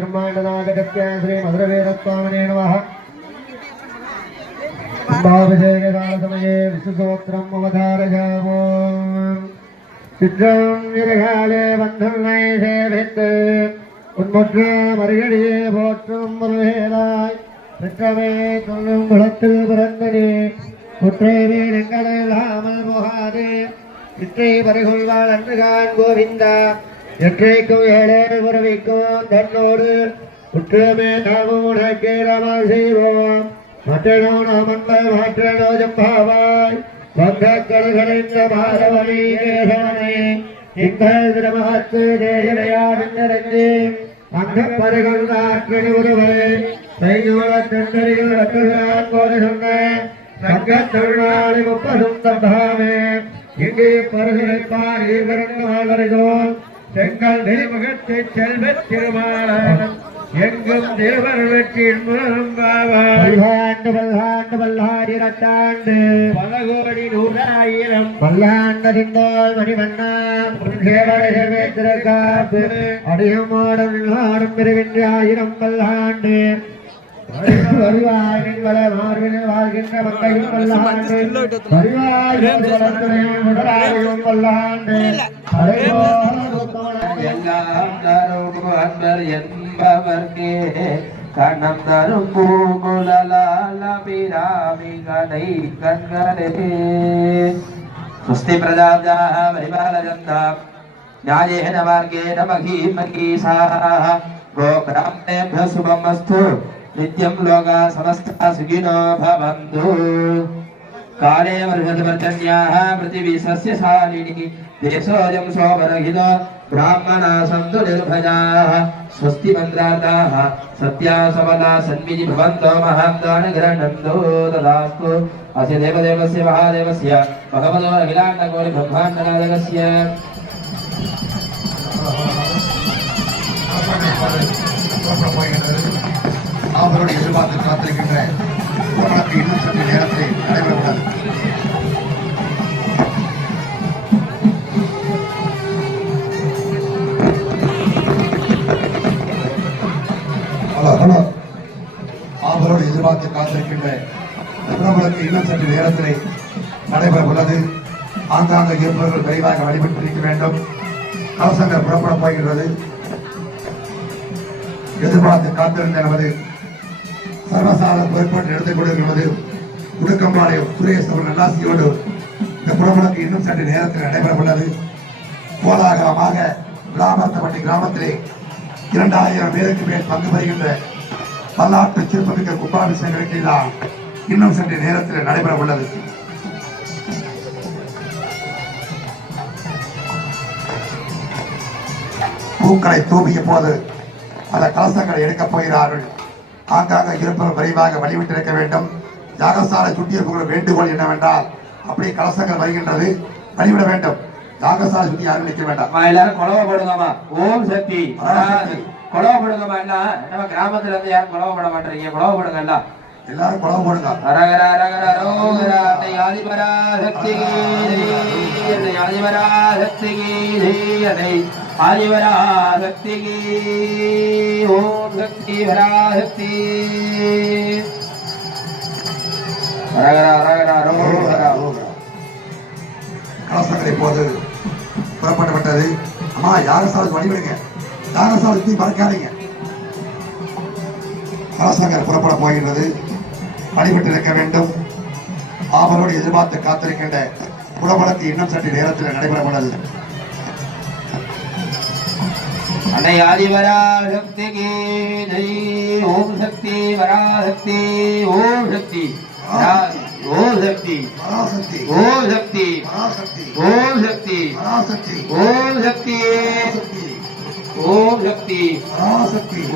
ब्रह्मांडनागत्या श्री मधुरवीरस्वामिने नमः। अम्बाभिषेककालसमये विष्णुस्तोत्रम् अवधारयामो। चित्रं विरगाले बन्धन्नै सेवित् उन्मुद्र मरियडिये போற்றும் முருகேலாய் பெற்றவே சொல்லும் குலத்தில் பிறந்தனே குற்றவே எங்களெல்லாமல் போகாதே சிற்றை பறிகொள்வாள் அன்றுகான் கோவிந்தா எற்றைக்கும் ஏழே உறவிக்கும் தன்னோடு குற்றமே நாமும் உனக்கேறாமல் செய்வோம் மற்றனோ நாமன்மை மாற்றனோ ஜம்பாவாய் வங்கக்கடல்களின் மாரவணி கேசவனே எங்கள் திருமகத்து தேசனையாடின்றி அந்த பறிகள் ஆற்றல் உருவை கையோட தென்றறிகள் அற்றுதான் போல சொன்ன சங்கத்தமிழ்நாடு முப்பதும் தம்பாமே இங்கே பருகலைப்பார் ஈர்வரண்டு வாழ்வரைதோல் செங்கல் நெறிமுகத்தை செல்வத் திருமாளன் எங்கும் தேவர் வெற்றியின் பல்லாண்டு பல்லாண்டு பல்லாடி ரத்தாண்டு பல கோடி நூறாயிரம் பல்லாண்டதிந்தோல் மணிமன்னா சேவடைகாப்பு அடியமாடும் ஆடும் பிரிவின்றி ஆயிரம் பல்லாண்டு வருவாயின் வள மார்பினில் வாழ்கின்ற மக்களும் பல்லாண்டு வருவாயும் பல்லாண்டு எல்லாம் தரும் அன்பர் என்பவர்க்கே கண்ணம் தரும் பூங்குழலாலபிராமிகளை கண்களே சுஸ்தி பிரஜாப்ஜாः பரிபாலயந்தாம் न्यायेन मार्गेण महीमहीषाः गोब्राह्मणेभ्यः शुभमस्तु नित्यं लोकाः समस्ताः सुखिनो भवन्तु काले वर्षपर्जन्याः पृथिवी सस्यशालिनी देशोऽयं शोभरहितो ब्राह्मणाः सन्तु निर्भयाः स्वस्ति मन्त्रार्थाः सत्या सबला सन्मिति भवन्तो महान्तानुग्रहणन्तु तदास्तु अस्य देवदेवस्य महादेवस्य भगवतो अखिलाण्डकोटि ब्रह्माण्डनायकस्य அவருடைய எதிர்பார்த்து காத்திருக்கின்ற போராட்டத்தை இன்னும் சற்று நேரத்தை நடைபெறக்கூடாது. அவரோடு எதிர்பார்த்து காத்திருக்கின்ற பிரபலக்கு இன்னும் சற்று நேரத்தில் நடைபெற உள்ளது. ஆங்காங்க இருப்பவர்கள் விரைவாக வழிபட்டிருக்க வேண்டும். கலசங்கள் புறப்பட போகிறது. எதிர்பார்த்து காத்திருந்த நமது சர்வசாதாரண பொறுப்பாட்டு எடுத்துக் கொண்டிருக்கிறது. உடுக்கம்பாளையம் சுரேஷ் அவர்கள் நல்லாசியோடு இந்த புறப்படக்கு இன்னும் சற்று நேரத்தில் நடைபெற உள்ளது. கோலாகலமாக கிராமத்தப்பட்டி கிராமத்திலே 2000 பேருக்கு மேல் பங்கு பெறுகின்ற பல்லாட்டு சிற்பமிக்க கும்பாபிஷேகத்திற்கு தான் இன்னும் சற்று நேரத்தில் நடைபெற உள்ளது. பூக்களை தூவிய போது பல கலசங்களை எடுக்கப் போகிறார்கள். ஆங்காங்க இருப்பவர் விரைவாக வழிவிட்டிருக்க வேண்டும். யாகசாலை சுட்டிய வேண்டுகோள் என்னவென்றால் அப்படியே கலசங்கள் வருகின்றது, வழிவிட வேண்டும். யாகசாலை சுட்டி யாரும் நிற்க வேண்டாம். எல்லாரும் கொலவை போடுங்கம்மா. ஓம் சக்தி கொலவை போடுங்கம்மா. நம்ம கிராமத்துல இருந்து யாரும் கொலவை போட மாட்டீங்க, கொலவை போடுங்க. எல்லாரும் கொலவை போடுங்க. அரகர அரகர அரோகர அன்னை ஆதிபரா சக்தி அன்னை ஆதிபரா சக்தி அன்னை ஆதிபரா சக்தி ஓம் சக்தி வரா சக்தி அரகர அரகர அரோகர. கலசங்களை போது புறப்பட்டு விட்டது. அம்மா யாகசாலைக்கு வழிவிடுங்க, யாகசாலைக்கு மறக்காதீங்க. கலசங்கள் புறப்பட போகின்றது, வழிபட்டு இருக்க வேண்டும். அவரோடு எதிர்பார்த்து காத்திருக்கின்ற புறப்படத்தை இன்னும் சற்று நேரத்தில் நடைபெற உள்ளது. அன்னை ஆதிவரா சக்தி ஓம் சக்தி வரா சக்தி ஓம் சக்தி ஓம் சக்தி ஓம் சக்தி ஓம் சக்தி ஓம் சக்தி ஓம் சக்தி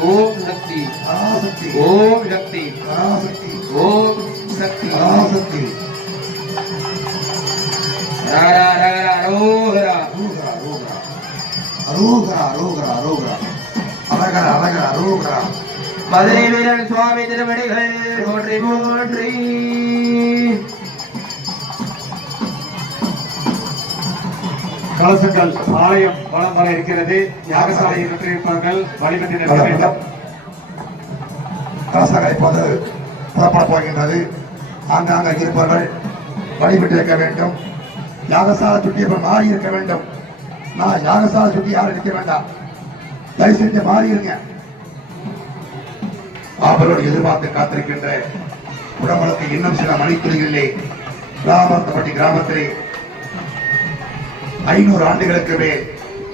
ஓம் சக்தி ஓம் சக்தி ஓம் சக்தி மதுரை வீரன் சுவாமி திருமணிகள் போற்றி போற்றி. கலசங்கள் ஆலயம் வளம் வர இருக்கிறது. யாகசாலையை பெற்றிருப்பார்கள் வழிபட்டு நிற்க வேண்டும். கலசங்கள் இப்போது புறப்பட போகின்றது. ஆங்காங்க இருப்பவர்கள் வழிபட்டு இருக்க வேண்டும். யாகசாலை சுட்டியவர்கள் மாறி இருக்க வேண்டும். நான் யாகசாலை சுட்டி யாரும் இருக்க வேண்டாம். தயவு செஞ்சு மாறி இருங்க. அவரோடு எதிர்பார்த்து காத்திருக்கின்ற உடம்புக்கு இன்னும் சில மணித்துளிகளிலே ராமர்த்தப்பட்டி கிராமத்திலே 500 ஆண்டுகளுக்கு மேல்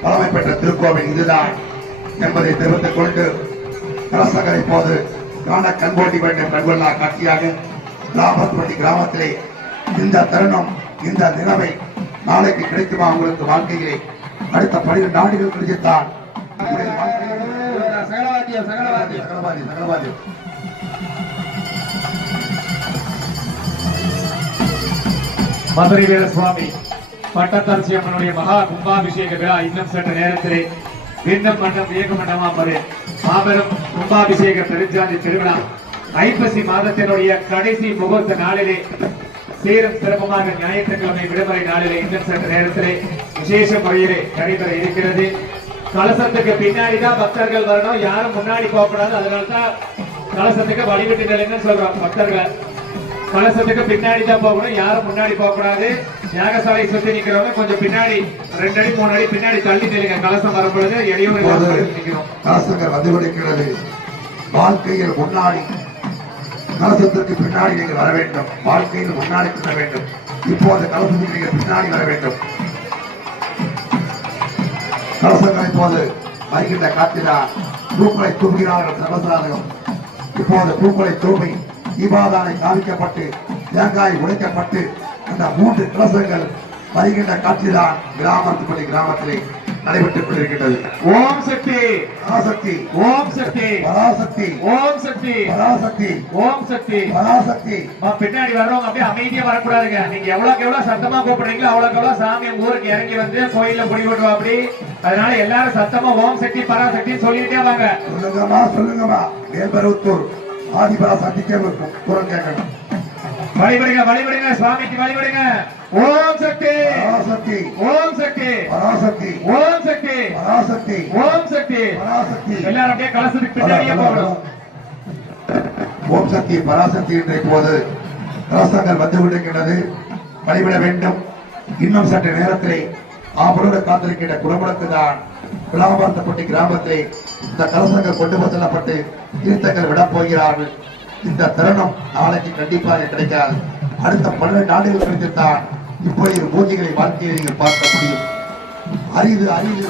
பழமை பெற்ற திருக்கோவில் இதுதான் என்பதை தெரிவித்துக் கொண்டு கலசங்கள் இப்போது காண கண்கோட்டி வேண்டும். கண்கொள்ளா காட்சியாக ராமர்த்தப்பட்டி கிராமத்திலே இந்த தருணம், இந்த நிலைமை நாளைக்கு கிடைக்குமா உங்களுக்கு வாழ்க்கையிலே? அடுத்த 12 ஆண்டுகள் கிடைத்தான். மதுரை வீர சுவாமி பட்டத்தரசி அம்மனுடைய மகா கும்பாபிஷேக விழா இன்னும் சற்று நேரத்திலே விண்ணம் மண்டம் இயக்க மண்டமா மாபெரும் கும்பாபிஷேக பெருஞ்சாதி திருவிழா ஐப்பசி மாதத்தினுடைய கடைசி முகூர்த்த நாளிலே சீரும் சிறப்புமாக ஞாயிற்றுக்கிழமை விடுமுறை நாளிலே இன்னும் சற்று நேரத்திலே விசேஷ முறையிலே நடைபெற இருக்கிறது. கலசத்துக்கு பின்னாடிதான் பக்தர்கள் வரணும், யாரும் முன்னாடி போகக்கூடாது. அதனால்தான் கலசத்துக்கு வழிவிட்டு நிலைன்னு சொல்றோம். பக்தர்களை கலசத்துக்கு பின்னாடி தான் போகணும், யாரும் முன்னாடி போக கூடாது. யாகசாலை சுத்தி நிக்கிறவங்க கொஞ்சம் பின்னாடி 2 அடி 3 அடி பின்னாடி தள்ளி நில்லுங்க. கலசம் வரும்பொழுது இடையூறு நிற்கிறோம். கலசங்கள் வந்து கொண்டிருக்கிறது. வாழ்க்கையில் முன்னாடி கலசத்திற்கு பின்னாடி நீங்கள் வர வேண்டும். வாழ்க்கையில் முன்னாடி செல்ல வேண்டும். இப்போது கலசத்துக்கு நீங்கள் பின்னாடி வர வேண்டும். கலசங்கள் இப்போது வருகின்ற காட்டினார் பூக்களை தூங்குகிறார்கள். சர்வசாதகம் இப்போது பூக்களை தூவி தீபாதானை காமிக்கப்பட்டு தேங்காய் உடைக்கப்பட்டு அந்த 3 கலசங்கள் வருகின்ற காட்சிதான் கிராமத்துப்பள்ளி கிராமத்திலே நடைபெற்றுக் கொண்டிருக்கின்றது. ஓம் சக்தி பராசக்தி, ஓம் சக்தி பராசக்தி, ஓம் சக்தி பராசக்தி, ஓம் சக்தி பராசக்தி. பின்னாடி வர்றவங்க அப்படியே அமைதியா வரக்கூடாதுங்க. நீங்க எவ்வளவுக்கு எவ்வளவு சத்தமா கூப்பிடுறீங்களோ அவ்வளவுக்கு எவ்வளவு சாமி ஊருக்கு இறங்கி வந்து கோயில்ல முடி போட்டுவா அப்படி. அதனால எல்லாரும் சத்தமா ஓம் சக்தி பராசக்தி சொல்லிட்டே வாங்க. சொல்லுங்கம்மா. மேல்பருவத்தூர் ஆதிபராசக்திக்கே குரல் கேட்கணும். வழிபடுங்க, வழிபடுங்க, சுவாமிக்கு வழிபடுங்க. ஓம் சக்தி பராசக்தி, ஓம் சக்தி பராசக்தி, ஓம் சக்தி பராசக்தி, ஓம் சக்தி பராசக்தி. எல்லாரும் அப்படியே கலசத்துக்கு பின்னாடியே போகணும். ஓம் சக்தி பராசக்தி என்ற இப்போது கலசங்கள் வந்து கொண்டிருக்கிறது. வழிபட வேண்டும். இன்னும் சற்று நேரத்திலே ஆபரோடு காத்திருக்கின்ற குடும்பத்துக்கு தான் விளாபார்த்தப்பட்டி கிராமத்திலே இந்த கலசங்கள் கொண்டு செல்லப்பட்டு தீர்த்தங்கள் விடப் போகிறார்கள். இந்த தருணம் நாளைக்கு கண்டிப்பாக கிடைக்காது. அடுத்த 12 ஆண்டுகள் கிடைத்துத்தான் இப்படி ஒரு பூஜைகளை வாழ்க்கையை நீங்கள் பார்க்க முடியும். அரிது அரிது.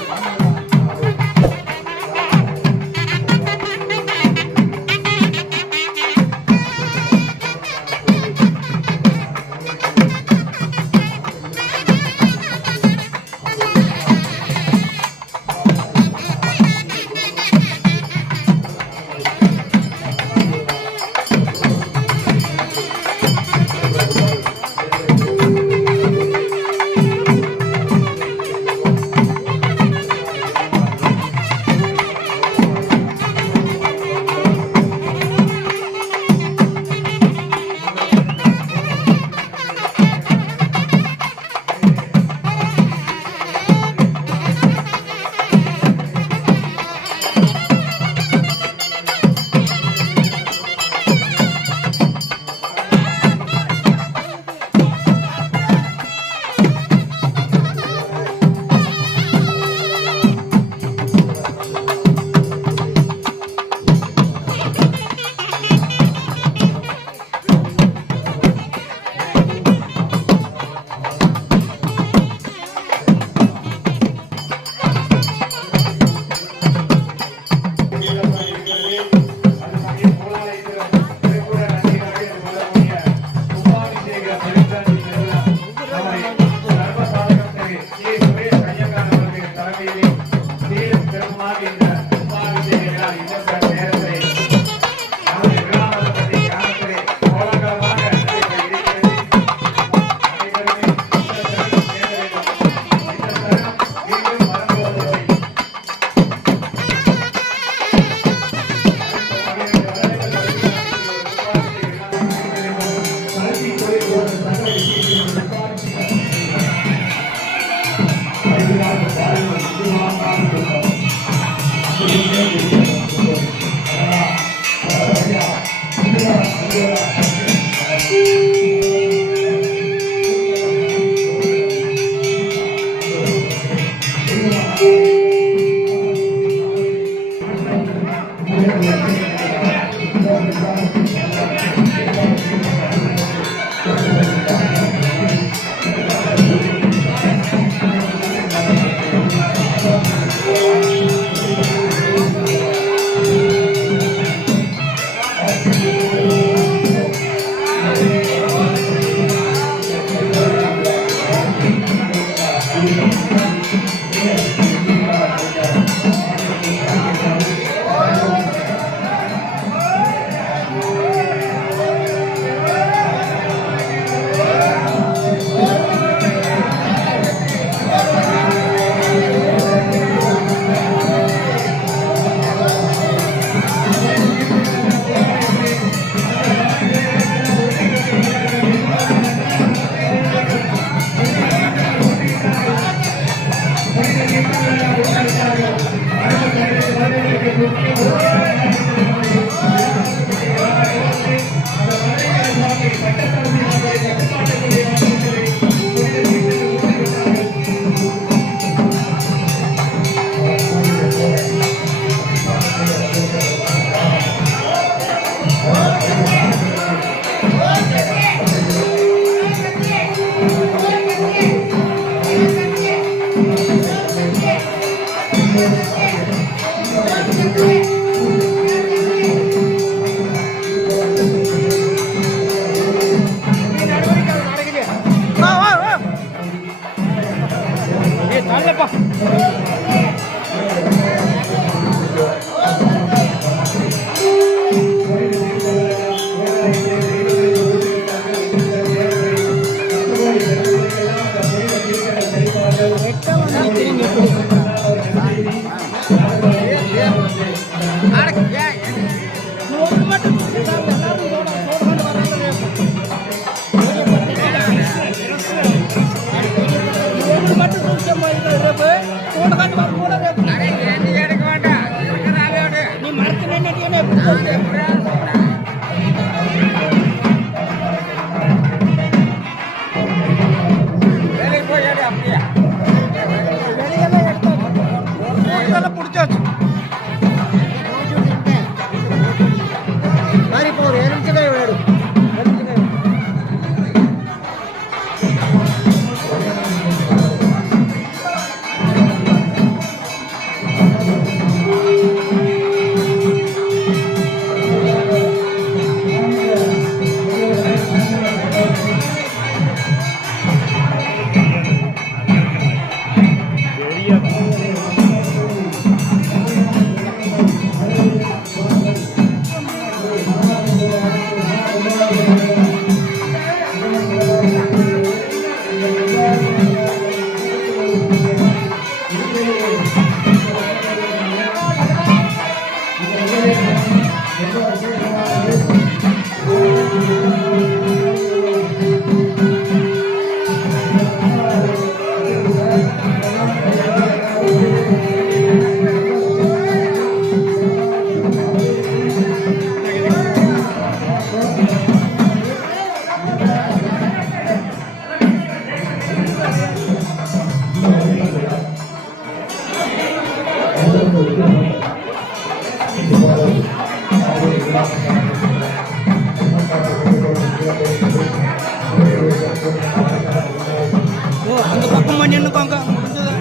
அந்த பக்கம் பண்ணி நின்னுக்கோங்க முடிஞ்சது.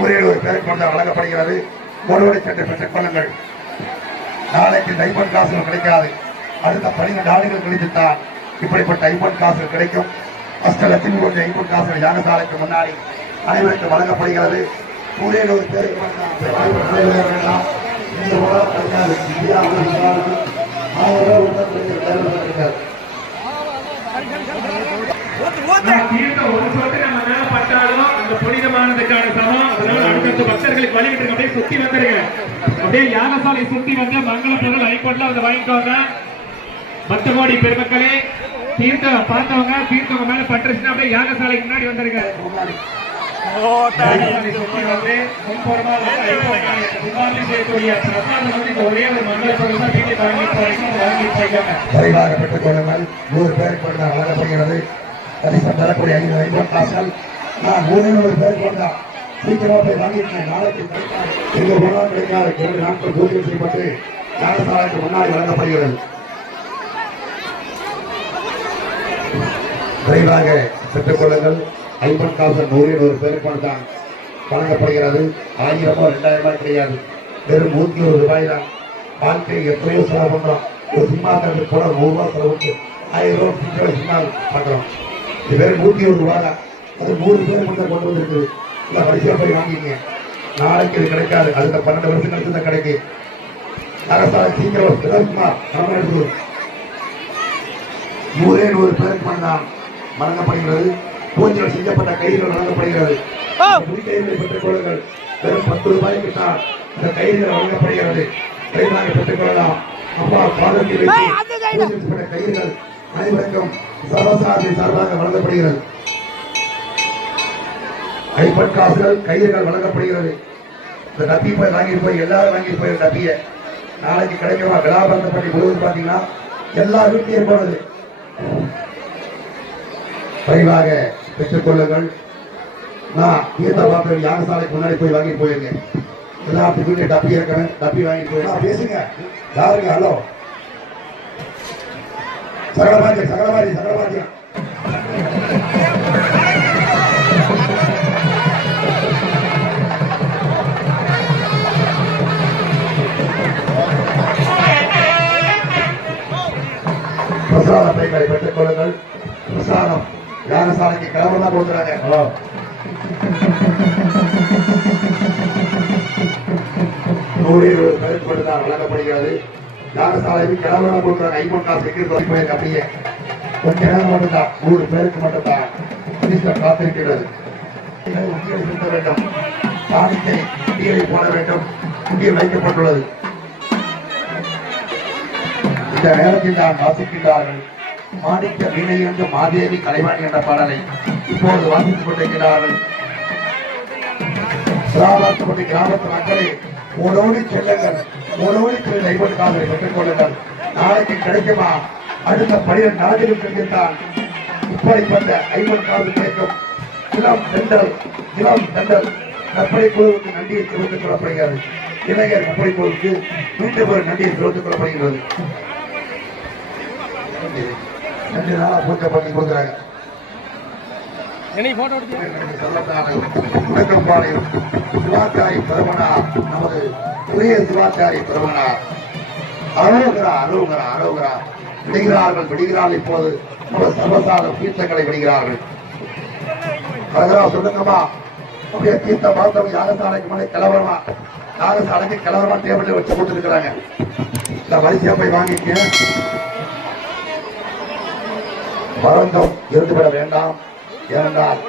ஊரில் ஒரு பேரை கொண்டு வழங்கப்படுகிறது. ஒருவரை சென்று பெற்றுக் கொள்ளுங்கள். நாளைக்கு டைமண்ட் காசுகள் கிடைக்காது. அடுத்த 12 ஆண்டுகள் கழித்துத்தான் இப்படிப்பட்ட டைமண்ட் காசுகள் கிடைக்கும். அஷ்டலட்சுமி கோயில் ஐம்பது காசு யாகசாலைக்கு முன்னாடி அனைவருக்கும் வழங்கப்படுகிறது. ஒரே ஒரு பேருக்கு வேண்டாம். இந்த உலகம் கிடையாது. இந்தியாவில் இல்லாமல் 1000 ரூபாய் உள்ள தீர்த்த ஒரு சொட்டு நம்ம மேல பட்டாலும் அந்த புனிதமானதுக்கான சமம். அதனால அடுத்த பக்தர்களுக்கு வழிவிட்டு அப்படியே சுத்தி வந்துருங்க. அப்படியே யாகசாலை சுத்தி வந்து மங்கள பொருள் ஐம்பொருள் அதை வாங்கிக்கோங்க. பக்தகோடி பெருமக்களே, தீர்த்தம் பார்த்தவங்க தீர்த்தவங்க மேல பட்டுருச்சுன்னா அப்படியே யாகசாலைக்கு முன்னாடி வந்துருங்க. சுத்தி வந்து முன்புறமா செய்யக்கூடிய பிரசாதம் வந்து இந்த ஒரே ஒரு மங்கள பொருள் தான் வீட்டுக்கு வாங்கி போய்க்கோங்க. விரைவாக பெற்றுக் கொள்ளுங்கள். 100 பேருக்கு வழங்கப்படுகிறது. கணிசம் தரக்கூடிய 5 காசுகள். நான் 100 பேருக்கு வந்தா சீக்கிரமா போய் வாங்கிட்டேன். நாளைக்கு எங்க போனாலும் கிடைக்காது. 2 நாட்கள் பூஜை செய்யப்பட்டு யாகசாலைக்கு முன்னாடி வழங்கப்படுகிறது. விரைவாக பெற்றுக் கொள்ளுங்கள். 50 காசு 100 பேருக்கு தான் வழங்கப்படுகிறது. 1000 2000 கிடையாது. வெறும் 120 ரூபாய் தான். வாழ்க்கை எப்படியோ செலவு பண்றோம். ஒரு சினிமாக்களுக்கு போட 100 ரூபாய் செலவுக்கு 1000 ரூபாய் சினிமா பண்றோம். இது வெறும் 120 ரூபாய் தான். அது 100 பேர் மட்டும் கொண்டு வந்திருக்குது. இல்லை வரிசையா போய் வாங்கிங்க. நாளைக்கு இது கிடைக்காது. அதுக்கு 12 வருஷம் கழிச்சு தான் கிடைக்கும். அரசாங்க சீக்கிரம் சும்மா நம்ம எடுத்து 100 பேருக்கு பண்ணலாம் வழங்கப்படுகிறது. பூஜைகள் செய்யப்பட்ட கைகள் வழங்கப்படுகிறது. கயிறுகளை பெற்றுக் கொள்ளுங்கள். வெறும் 10 ரூபாய்க்கு தான் இந்த கயிறுகள் வழங்கப்படுகிறது. கைதாக பெற்றுக் கொள்ளலாம். அப்பா பாதத்தில் வைக்கப்பட்ட கயிறுகள் அனைவருக்கும் சர்வசாதி சார்பாக வழங்கப்படுகிறது. 50 காசுகள் கயிறுகள் வழங்கப்படுகிறது. இந்த டப்பி போய் வாங்கிட்டு போய் எல்லாரும் வாங்கிட்டு போய் டப்பிய நாளைக்கு கிடைக்குமா? விழாபந்தப்பட்டி முழுவதும் பார்த்தீங்கன்னா எல்லா வீட்டையும் போனது. விரைவாக பெற்றுக் கொள்ளுங்கள். நான் தீர்த்த பாத்திரம் யாகசாலைக்கு முன்னாடி போய் வாங்கிட்டு போயிருக்கேன். எல்லாத்துக்கும் வீட்டு டப்பி இருக்கணும். டப்பி வாங்கிட்டு போய் பேசுங்க. யாருங்க? ஹலோ சகலபாஜி சகலபாஜி சகலபாஜி பிரசாத பைகளை பெற்றுக் கொள்ளுங்கள். பிரசாதம் யாகசாலைக்கு கிளம்புறதா கொடுக்குறாங்க. 100 பேருக்கு தான் வழங்கப்படுகிறது. யாகசாலைக்கு கிளம்புறதா கொடுக்குறாங்க. 50 காசுக்கு போயிருக்க. அப்படியே கொஞ்ச நேரம் மட்டும்தான் 100 பேருக்கு மட்டும்தான் காத்திருக்கிறது. செலுத்த வேண்டும். சாணிக்கை குடியை போட வேண்டும். குடியில் வைக்கப்பட்டுள்ளது. இந்த நேரத்தில் தான் வாசிக்கின்றார்கள். மாணிக்க வீணை என்று மாதேவி கலைவாணி என்ற பாடலை இப்போது வாசித்துக் கொண்டிருக்கிறார்கள். கிராமத்து கிராமத்து மக்களே, ஓடோடி செல்லுங்கள். ஓடோடி செல்ல 50 காசுகளை பெற்றுக் கொள்ளுங்கள். நாளைக்கு கிடைக்குமா? அடுத்த 12 நாட்களுக்கு கிடைத்தான் இப்படிப்பட்ட 50 காசு கிடைக்கும். இளம் தெண்டல் கப்பலை குழுவுக்கு நன்றியை தெரிவித்துக் கொள்ளப்படுகிறது. இளைஞர் கப்பலை குழுவுக்கு மீண்டும் ஒரு நன்றியை தெரிவித்துக் கொள்ளப்படுகிறது. 2 நாளா பூஜை பண்ணி கொடுக்குறாங்க. உடக்கம்பாளையம் சிவாச்சாரி பிரபனார், நமது புதிய சிவாச்சாரி பிரபனார் அரோகரா விடுகிறார்கள். இப்போது சர்வசாத தீர்த்தங்களை விடுகிறார்கள். சொல்லுங்கம்மா, அப்படியே தீர்த்த பார்த்தவங்க யாகசாலைக்கு முன்னாடி கிளவரமா, யாகசாலைக்கு கிளவரமா டேபிள் வச்சு கொடுத்துருக்கிறாங்க. இந்த வரிசையா போய் வாங்கிக்க. மறந்தும் இருந்துவிட வேண்டாம். ஏனென்றால்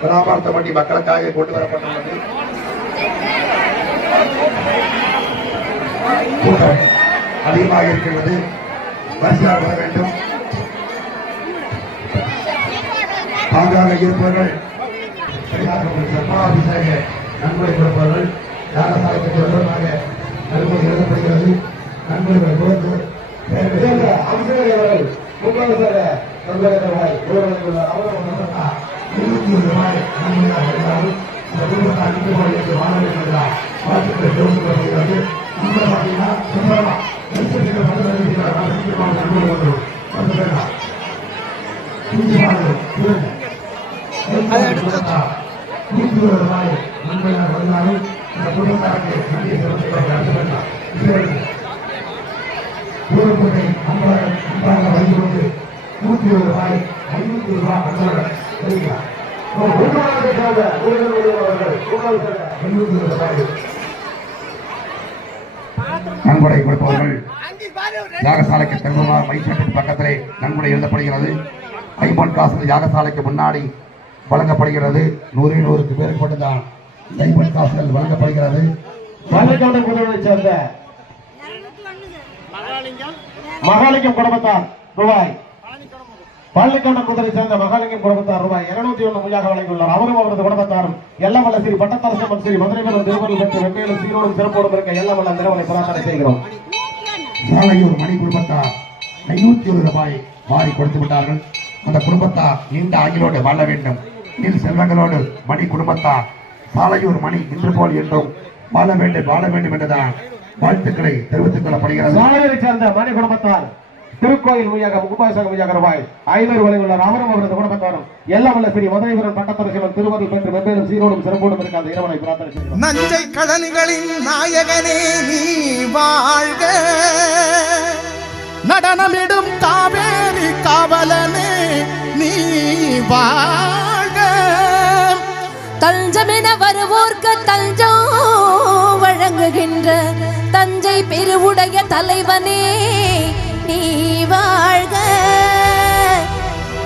வியாபாரத்தப்பட்டி மக்களுக்காக கொண்டு வரப்பட்டுள்ளது. கூட்டம் அதிகமாக இருக்கிறது. வரிசையாக வர வேண்டும். பாங்காக இருப்பவர்கள் சர்மாபிஷேக நன்கொடை கொடுப்பவர்கள் யாகசாலைக்கு தொடர்பாக நன்கொடை எழுதப்படுகிறது. நன்கொடைகளை கொடுத்து அபிஷேகர்கள் 20 ரூபாய் நன்கொடையாக இந்த குடும்பத்தை அனுப்பி கொண்டிருக்கிற மாணவர்கள் வாழ்த்துக்கள் தெரிவிக்கப்படுகிறது. இந்த பார்த்தீங்கன்னா சுந்தரமா நன்கொடை வந்துடும். ரூபாய் நன்மையாக வந்தாலும் இந்த குடும்பத்தாருக்கு நன்றியை ஊரப்பட்டை அன்பாக வைத்துக் கொண்டு 120 ரூபாய் 500 ரூபாய் நன்கொடை கொடுப்பவர்கள் யாகசாலைக்கு தங்குமார் மைசெட்டின் பக்கத்திலே நன்கொடை எழுதப்படுகிறது. ஐம்பொன் காசுகள் யாகசாலைக்கு முன்னாடி வழங்கப்படுகிறது. 100 பேருக்கு மட்டும்தான் ஐம்பொன் காசுகள் வழங்கப்படுகிறது. பள்ளிக்கோட்டை புதுவை சேர்ந்த மகாலிங்கம் குடும்பத்தார் ரூபாய் பள்ளிக்கோட்டை குதிரை சேர்ந்த மகாலிங்கம் குடும்பத்தார் ரூபாய் 201 மூலியாக வழங்கியுள்ளார். அவரும் அவரது குடும்பத்தாரும் எல்லாம் வல்ல ஸ்ரீ பட்டத்தரசம்மன் ஸ்ரீ மதுரை திருவள்ளுவர் பெற்று வெவ்வேறு சீரோடும் சிறப்போடும் இருக்க எல்லாம் வல்ல நிறுவனை பிரார்த்தனை செய்கிறோம். சாலையூர் மணி குடும்பத்தார் 501 ரூபாய் வாரி கொடுத்து விட்டார்கள். அந்த குடும்பத்தார் நீண்ட ஆயுளோடு வாழ வேண்டும். நீல் செல்வங்களோடு மணி குடும்பத்தார் சாலையூர் மணி இன்று போல் என்றும் வாழ வேண்டும் என்றுதான் வாழ்த்துக்களை தெரிவித்துக் கொள்ளப்படுகிறது. சாலையூரை சேர்ந்த மணி குடும்பத்தார் திருக்கோயில் மூலியாக முகபாசக மூலியாக ரூபாய் 500 வழங்கியுள்ளார். அவரும் அவரது குடும்பத்தாரும் எல்லாம் வல்ல ஸ்ரீ மதுரைவரன் பட்டத்தரசம்மன் திருவருள் பெற்று வெவ்வேறு சீரோடும் சிறப்போடும் இருக்க அந்த இறைவனை பிரார்த்தனை செய்கிறோம். நஞ்சை கடன்களின் நாயகனே நீ வாழ்க, நடனமிடும் காவேரி காவலனே நீ வாழ்க, தஞ்சமென வருவோர்க்கு தஞ்சம் வழங்குகின்ற தஞ்சை பெருவுடைய தலைவனே நீ வாழ்க,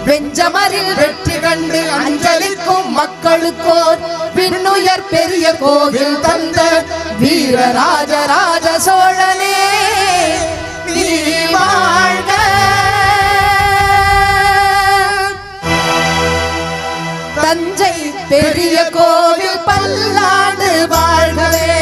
வெஞ்சமரில் வெற்றி கண்டு அஞ்சலிக்கும் மக்களுக்கோர் பின்னுயர் பெரிய கோவில் தந்த வீரராஜராஜ சோழனே நீ வாழ்க, தஞ்சை பெரிய கோவில் பல்லாண்டு வாழ்கவே.